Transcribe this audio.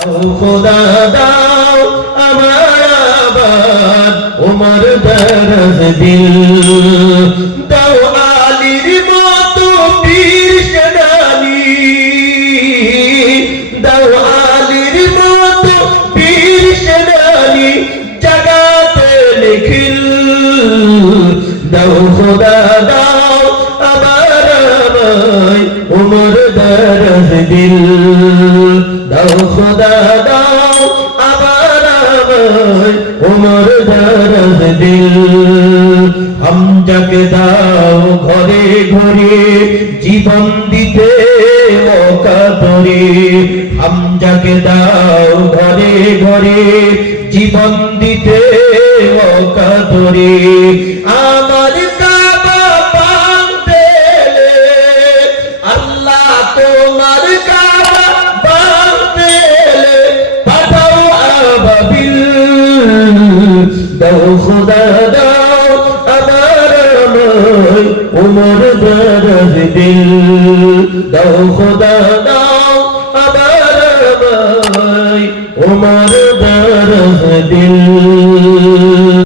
দাও খোদা দাও আমার আবার ওমর দরজ দিল দাও আলীর মতো পীর সেনানি দাও আলীর মতো পীর সেনানি জাগাতে নিখিল দাও খোদা দাও আবার আমায় ওমর দরজ দিল দাও খোদা দাও আবার আমায় ওমর দরজ দিল হামজাকে দাও ঘরে ঘরে জীবন দিতে অকাতরে হামজাকে দাও ঘরে ঘরে জীবন দিতে অকাতরে আমার কাবা ভাঙতে আল্লাহ তোমার কাবা ভাঙতে পাঠাও আবাবিল দাও খোদা দাও আবার আমায় ওমর দরজ দিল দাও খোদা দাও আবার আমায় ওমর